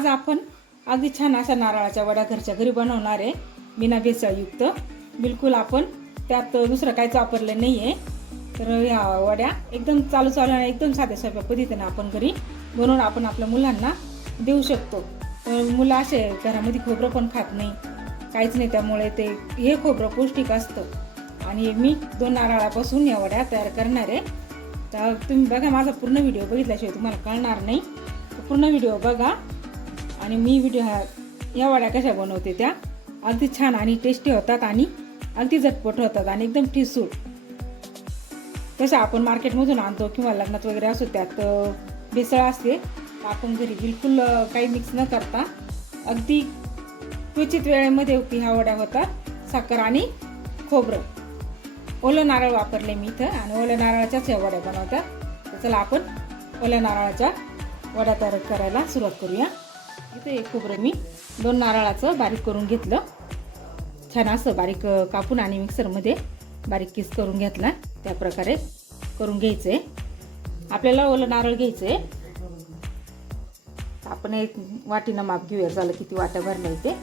आज आपण अगदी छान अशा नारळाच्या वड्या घरच्या घरी बनवणार आहे, बिना भेसळयुक्त। बिलकुल आपण त्यात दुसरं काहीच वापरलं नाही आहे। तर ह्या वड्या एकदम चालू आणि एकदम साध्या सोप्या पद्धतीने आपण घरी बनवून आपण आपल्या मुलांना देऊ शकतो। मुलं असे घरामध्ये खोबरं पण खात नाही, काहीच नाही, त्यामुळे ते हे खोबरं पौष्टिक असतं। आणि मी 2 नारळापासून या वड्या तयार करणार आहे। तर तुम्ही बघा, माझा पूर्ण व्हिडिओ बघितल्याशिवाय तुम्हाला कळणार नाही। पूर्ण व्हिडिओ बघा आणि मी या वड्या कशा बनवते त्या अगदी छान आणि टेस्टी होतात आणि अगदी झटपट होतात आणि एकदम ठिसूळ। तसं आपण मार्केटमधून आणतो किंवा लग्नात वगैरे असो त्यात भेसळ असते, आपण घरी बिलकुल काही मिक्स न करता अगदी क्वचित वेळेमध्ये ह्या वड्या होतात। साखर आणि खोबरं, ओलं नारळ वापरले मी इथं आणि ओल्या नारळाच्याच ह्या वड्या बनवतात। तर चला आपण ओल्या नारळाच्या वड्या तयार करायला सुरुवात करूया। इथे एक खोबरं मी 2 नारळाचं बारीक करून घेतलं, छान असं बारीक कापून आणि मिक्सरमध्ये बारीक किस करून घेतला। त्या प्रकारे करून घ्यायचंय। आपल्याला ओलं नारळ घ्यायचंय। आपण एक वाटीनं माप घेऊया, झालं किती वाट्या भरल्या इथे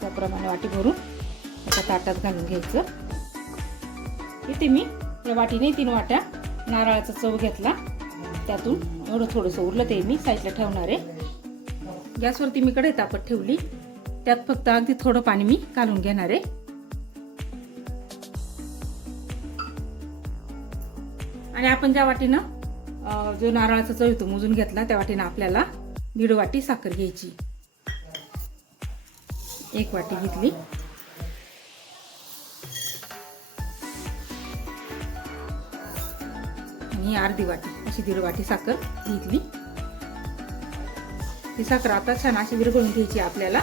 त्याप्रमाणे वाटी भरून एका ताटात घालून घ्यायचं। इथे मी या वाटीने 3 वाट्या नारळाचा चव घेतला, त्यातून एवढं थोडंसं उरलं ते मी साईडला ठेवणार आहे। गॅसवरती मी कढई तापत ठेवली, त्यात फक्त अगदी थोडं पाणी मी घालून घेणार आहे। आणि आपण ज्या वाटीनं जो नारळाचा चव तो मोजून घेतला त्या वाटीनं आपल्याला 1.5 वाटी साखर घ्यायची। 1 वाटी घेतली आणि अर्धी वाटी अशी 1.5 वाटी साखर घेतली। ही साखर आता छान अशी विरघळून घ्यायची आपल्याला।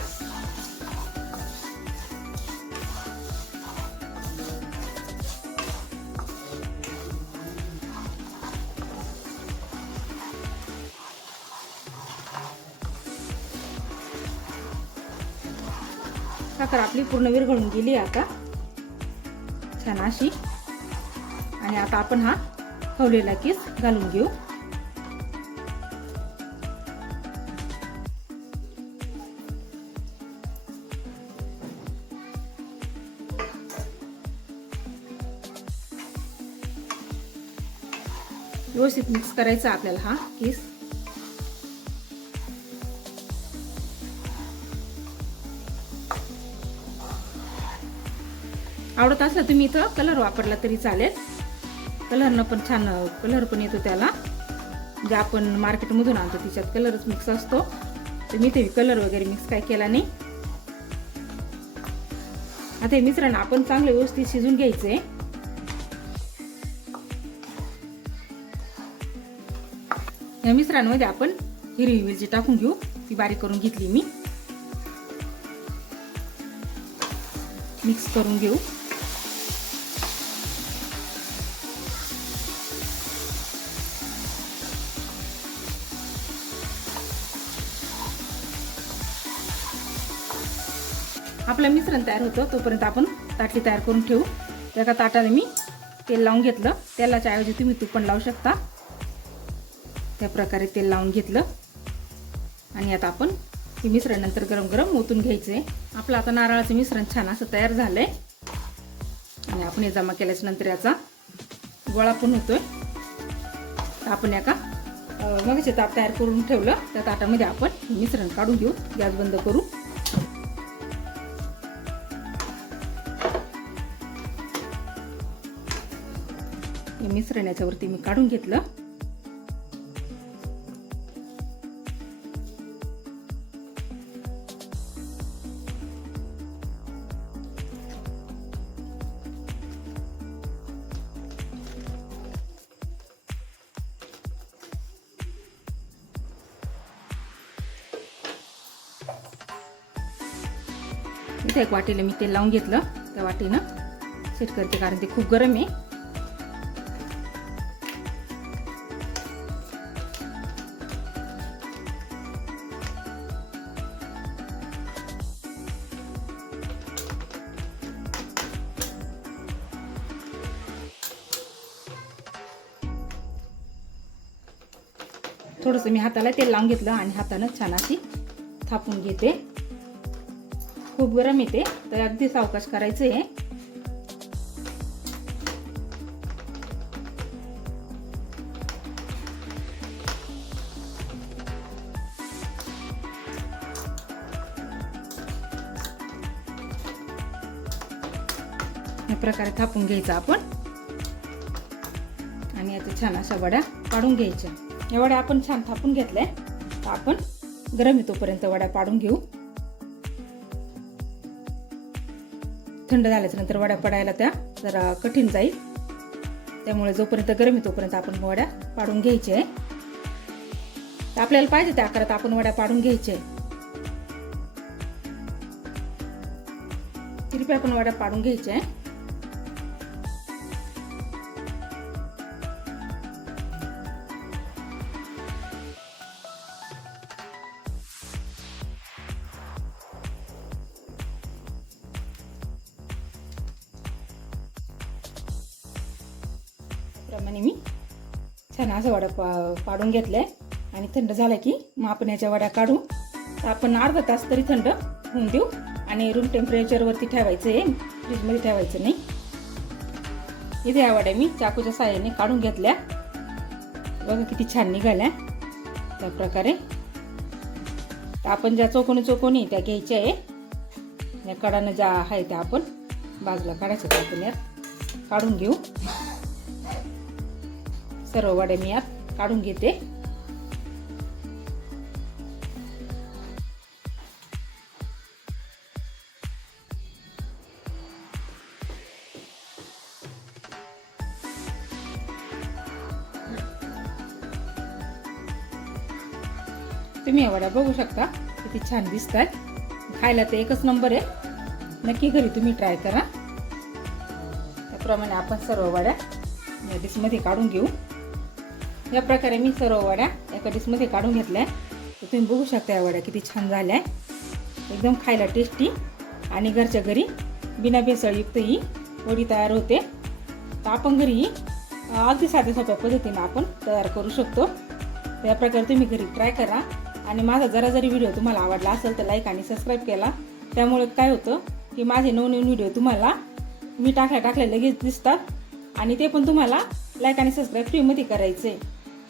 साखर आपली पूर्ण विरघळून गेली आता छान अशी। आणि आता आपण हा खवलेला किस घालून घेऊ। व्यवस्थित मिक्स करायचा आपल्याला हा किस। आवडत असला तुम्ही इथं कलर वापरला तरी चालेल, कलरनं पण छान कलर पण येतो त्याला। जे आपण मार्केटमधून आणतो तिच्यात कलरच मिक्स असतो, तर मी ते कलर वगैरे मिक्स काय केला नाही। आता हे मिश्रण आपण चांगलं व्यवस्थित शिजून घ्यायचंय। या मिश्रणामध्ये आपण हिरवी मिरची टाकून घेऊ, ती बारीक करून घेतली मी। मिक्स करून घेऊ। आपलं मिश्रण तयार होतं तोपर्यंत आपण ताटली तयार करून ठेवू। एका ताटाला मी तेल लावून घेतलं, तेलाच्या ऐवजी तुम्ही तूप पण लावू शकता। त्या प्रकारे तेल लावून घेतलं आणि आता आपण हे मिश्रण नंतर गरम गरम ओतून घ्यायचंय। आपलं आता नारळाचं मिश्रण छान असं तयार झालंय आणि आपण हे जमा केल्याच्या नंतर याचा गोळा पण होतोय। आपण एका मगाशी ताट तयार करून ठेवलं, त्या ताटामध्ये आपण मिश्रण काढून घेऊ। गॅस बंद करू। हे मिश्रण याच्यावरती मी काढून घेतलं। इथे एक वाटीला मी तेल लावून घेतलं, त्या वाटीनं सेट करते कारण ते खूप गरम आहे। थोडंसं मी हाताला तेल लावून घेतलं आणि हातानं छान अशी थापून घेते. खूप गरम येते तर अगदी सावकाश करायचं आहे. या प्रकारे थापून घ्यायचं आपण आणि आता छान अशा वड्या पाडून घ्यायच्या. या वड्या आपण छान थापून घेतल्या तर आपण गरम येतोपर्यंत वड्या पाडून घेऊ. थंड झाल्याच्या नंतर वड्या पडायला त्या जरा कठीण जाईल, त्यामुळे जोपर्यंत गरम येतोपर्यंत आपण वड्या पाडून घ्यायच्या आहे. तर आपल्याला पाहिजे त्या आकारात आपण वड्या पाडून घ्यायच्या आहे. तिरप्या आपण वड्या पाडून घ्यायच्या आहे. प्रमाणे मी छान असं वड्या पाडून घेतलंय आणि थंड झाला की मग आपण याच्या वड्या काढू. तर आपण अर्धा तास तरी थंड होऊन देऊ आणि रूम टेम्परेचरवरती ठेवायचं आहे, फ्रीजमध्ये ठेवायचं नाही. इथे या वड्या मी चाकूच्या साहाय्याने काढून घेतल्या. बघा किती छान निघाल्या त्या प्रकारे. तर आपण ज्या चौकोनी त्या घ्यायच्या आहे. या कडानं ज्या आहे त्या आपण बाजूला काढायच्या. आपण यात काढून घेऊ. सर्व वड्या मी यात काढून घेते. तुम्ही या वड्या बघू शकता किती छान दिसतात. खायला तर एकच नंबर आहे. नक्की घरी तुम्ही ट्राय करा. त्याप्रमाणे आपण सर्व वड्या या डिशमध्ये काढून घेऊ. या प्रकारे मी सर्व वड्या एका डिशमध्ये काढून घेतल्या. तर तुम्ही बघू शकता या वड्या किती छान झाल्या. एकदम खायला टेस्टी आणि घरच्या घरी बिना भेसळयुक्त ही वडी तयार होते. तर आपण घरी अगदी साध्या सोप्या पद्धतीने आपण तयार करू शकतो. तर या प्रकारे तुम्ही घरी ट्राय करा. आणि माझा जरी व्हिडिओ तुम्हाला आवडला असेल तर लाईक आणि सबस्क्राईब केला. त्यामुळे काय होतं की माझे नवनवीन व्हिडिओ तुम्हाला मी टाकल्या लगेच दिसतात आणि ते पण तुम्हाला लाईक आणि सबस्क्राईब फ्रीमध्ये करायचे.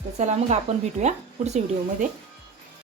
तर चला मग आपण भेटूया पुढच्या व्हिडिओमध्ये.